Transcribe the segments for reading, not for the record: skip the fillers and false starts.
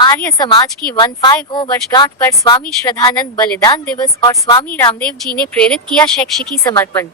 आर्य समाज की 150 वर्षगांठ पर स्वामी श्रद्धानंद बलिदान दिवस और स्वामी रामदेव जी ने प्रेरित किया शैक्षिकी समर्पण।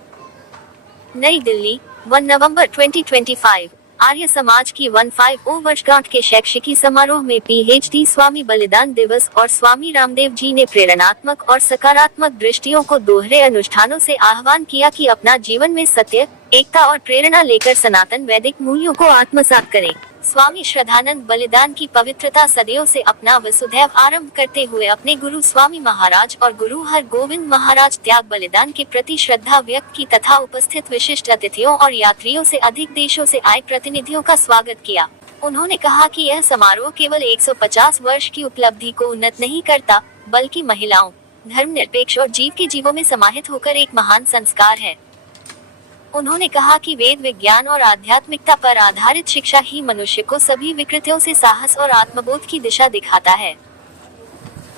नई दिल्ली, 1 नवंबर 2025। आर्य समाज की 150 वर्षगांठ के शैक्षिकी समारोह में पीएचडी स्वामी बलिदान दिवस और स्वामी रामदेव जी ने प्रेरणात्मक और सकारात्मक दृष्टियों को दोहरे अनुष्ठानों से आह्वान किया कि अपना जीवन में सत्य, एकता और प्रेरणा लेकर सनातन वैदिक मूल्यों को आत्मसात करें। स्वामी श्रद्धानंद बलिदान की पवित्रता सदियों से अपना वसुधैव आरंभ करते हुए अपने गुरु स्वामी महाराज और गुरु हर गोविंद महाराज त्याग बलिदान के प्रति श्रद्धा व्यक्त की तथा उपस्थित विशिष्ट अतिथियों और यात्रियों से अधिक देशों से आए प्रतिनिधियों का स्वागत किया। उन्होंने कहा कि यह समारोह केवल 150 वर्ष की उपलब्धि को उन्नत नहीं करता, बल्कि महिलाओं, धर्मनिरपेक्ष और जीव के जीवों में समाहित होकर एक महान संस्कार है। उन्होंने कहा कि वेद विज्ञान और आध्यात्मिकता पर आधारित शिक्षा ही मनुष्य को सभी विकृतियों से साहस और आत्मबोध की दिशा दिखाता है।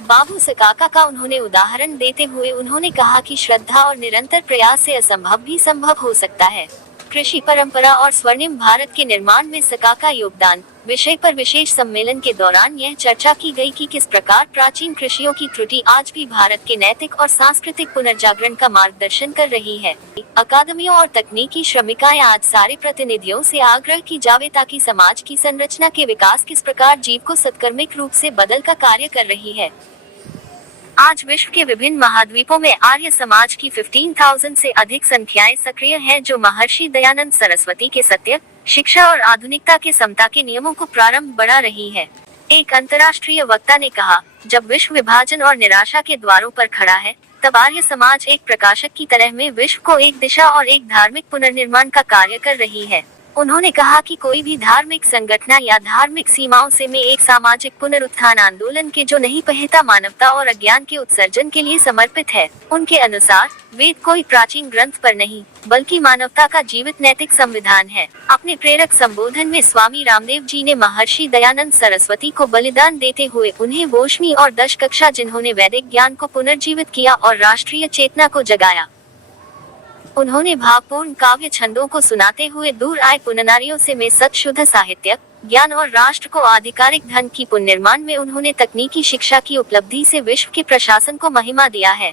बाबू सकाका का उन्होंने उदाहरण देते हुए उन्होंने कहा कि श्रद्धा और निरंतर प्रयास से असंभव भी संभव हो सकता है। कृषि परंपरा और स्वर्णिम भारत के निर्माण में सकाका योगदान विषय पर विशेष सम्मेलन के दौरान यह चर्चा की गई कि किस प्रकार प्राचीन कृषियों की त्रुटि आज भी भारत के नैतिक और सांस्कृतिक पुनर्जागरण का मार्गदर्शन कर रही है। अकादमियों और तकनीकी श्रमिकाएं आज सारे प्रतिनिधियों से आग्रह की जावे ताकि समाज की संरचना के विकास किस प्रकार जीव को सत्कर्मिक रूप से बदल का कार्य कर रही है। आज विश्व के विभिन्न महाद्वीपों में आर्य समाज की 15,000 से अधिक संख्याएं सक्रिय हैं, जो महर्षि दयानंद सरस्वती के सत्य, शिक्षा और आधुनिकता के समता के नियमों को प्रारंभ बढ़ा रही है। एक अंतर्राष्ट्रीय वक्ता ने कहा, जब विश्व विभाजन और निराशा के द्वारों पर खड़ा है, तब आर्य समाज एक प्रकाशक की तरह में विश्व को एक दिशा और एक धार्मिक पुनर्निर्माण का कार्य कर रही है। उन्होंने कहा कि कोई भी धार्मिक संगठन या धार्मिक सीमाओं से में एक सामाजिक पुनरुत्थान आंदोलन के जो नहीं पहता मानवता और अज्ञान के उत्सर्जन के लिए समर्पित है। उनके अनुसार वेद कोई प्राचीन ग्रंथ पर नहीं, बल्कि मानवता का जीवित नैतिक संविधान है। अपने प्रेरक संबोधन में स्वामी रामदेव जी ने महर्षि दयानंद सरस्वती को बलिदान देते हुए उन्हें वो 8वीं और 10 कक्षा जिन्होंने वैदिक ज्ञान को पुनर्जीवित किया और राष्ट्रीय चेतना को जगाया। उन्होंने भावपूर्ण काव्य छंदों को सुनाते हुए दूर आए पुननारियों से में सत शुद्ध साहित्य, ज्ञान और राष्ट्र को आधिकारिक धन की पुनर्निर्माण में उन्होंने तकनीकी शिक्षा की उपलब्धि से विश्व के प्रशासन को महिमा दिया है।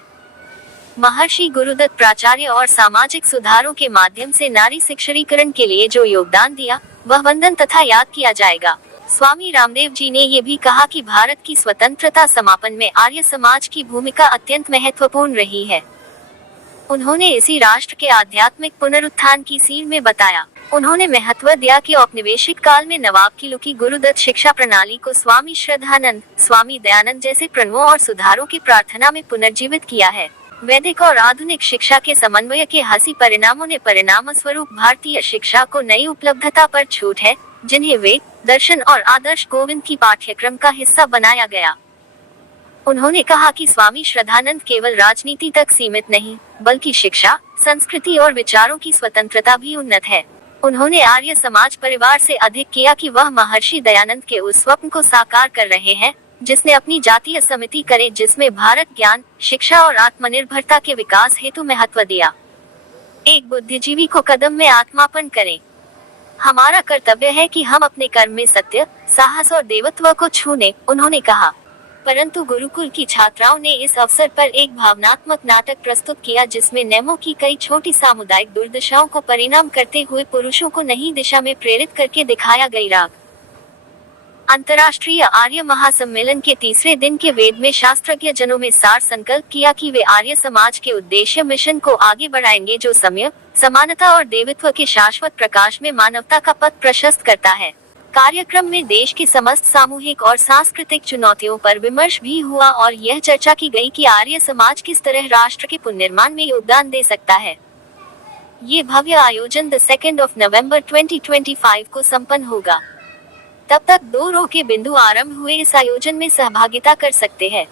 महर्षि गुरुदत्त प्राचार्य और सामाजिक सुधारों के माध्यम से नारी शिक्षणीकरण के लिए जो योगदान दिया, वह वंदन तथा याद किया जाएगा। स्वामी रामदेव जी ने ये भी कहा कि भारत की स्वतंत्रता समापन में आर्य समाज की भूमिका अत्यंत महत्वपूर्ण रही है। उन्होंने इसी राष्ट्र के आध्यात्मिक पुनरुत्थान की सीन में बताया। उन्होंने महत्व दिया कि औपनिवेशिक काल में नवाब की लुकी गुरुदत्त शिक्षा प्रणाली को स्वामी श्रद्धानंद, स्वामी दयानंद जैसे प्रणवों और सुधारों की प्रार्थना में पुनर्जीवित किया है। वैदिक और आधुनिक शिक्षा के समन्वय के हासी परिणामों ने परिणाम स्वरूप भारतीय शिक्षा को नई उपलब्धता पर छूट है, जिन्हें वेद, दर्शन और आदर्श गोविंद की पाठ्यक्रम का हिस्सा बनाया गया। उन्होंने कहा कि स्वामी श्रद्धानंद केवल राजनीति तक सीमित नहीं, बल्कि शिक्षा, संस्कृति और विचारों की स्वतंत्रता भी उन्नत है। उन्होंने आर्य समाज परिवार से अधिक किया कि वह महर्षि दयानंद के उस स्वप्न को साकार कर रहे हैं, जिसने अपनी जातीय समिति करे, जिसमें भारत ज्ञान, शिक्षा और आत्मनिर्भरता के विकास हेतु महत्व दिया। एक बुद्धिजीवी को कदम में आत्मापन करें। हमारा कर्तव्य है कि हम अपने कर्म में सत्य, साहस और देवत्व को छूने, उन्होंने कहा। परंतु गुरुकुल की छात्राओं ने इस अवसर पर एक भावनात्मक नाटक प्रस्तुत किया, जिसमें नेमो की कई छोटी सामुदायिक दुर्दशाओं को परिणाम करते हुए पुरुषों को नई दिशा में प्रेरित करके दिखाया गई राग। अंतर्राष्ट्रीय आर्य महासम्मेलन के तीसरे दिन के वेद में शास्त्रज्ञ जनों में सार संकल्प किया कि वे आर्य समाज के उद्देश्य मिशन को आगे बढ़ाएंगे, जो समय, समानता और देवत्व के शाश्वत प्रकाश में मानवता का पथ प्रशस्त करता है। कार्यक्रम में देश की समस्त सामूहिक और सांस्कृतिक चुनौतियों पर विमर्श भी हुआ और यह चर्चा की गई कि आर्य समाज किस तरह राष्ट्र के पुनर्निर्माण में योगदान दे सकता है। ये भव्य आयोजन 2 नवंबर 2025 को संपन्न होगा। तब तक 2 के बिंदु आरंभ हुए इस आयोजन में सहभागिता कर सकते हैं।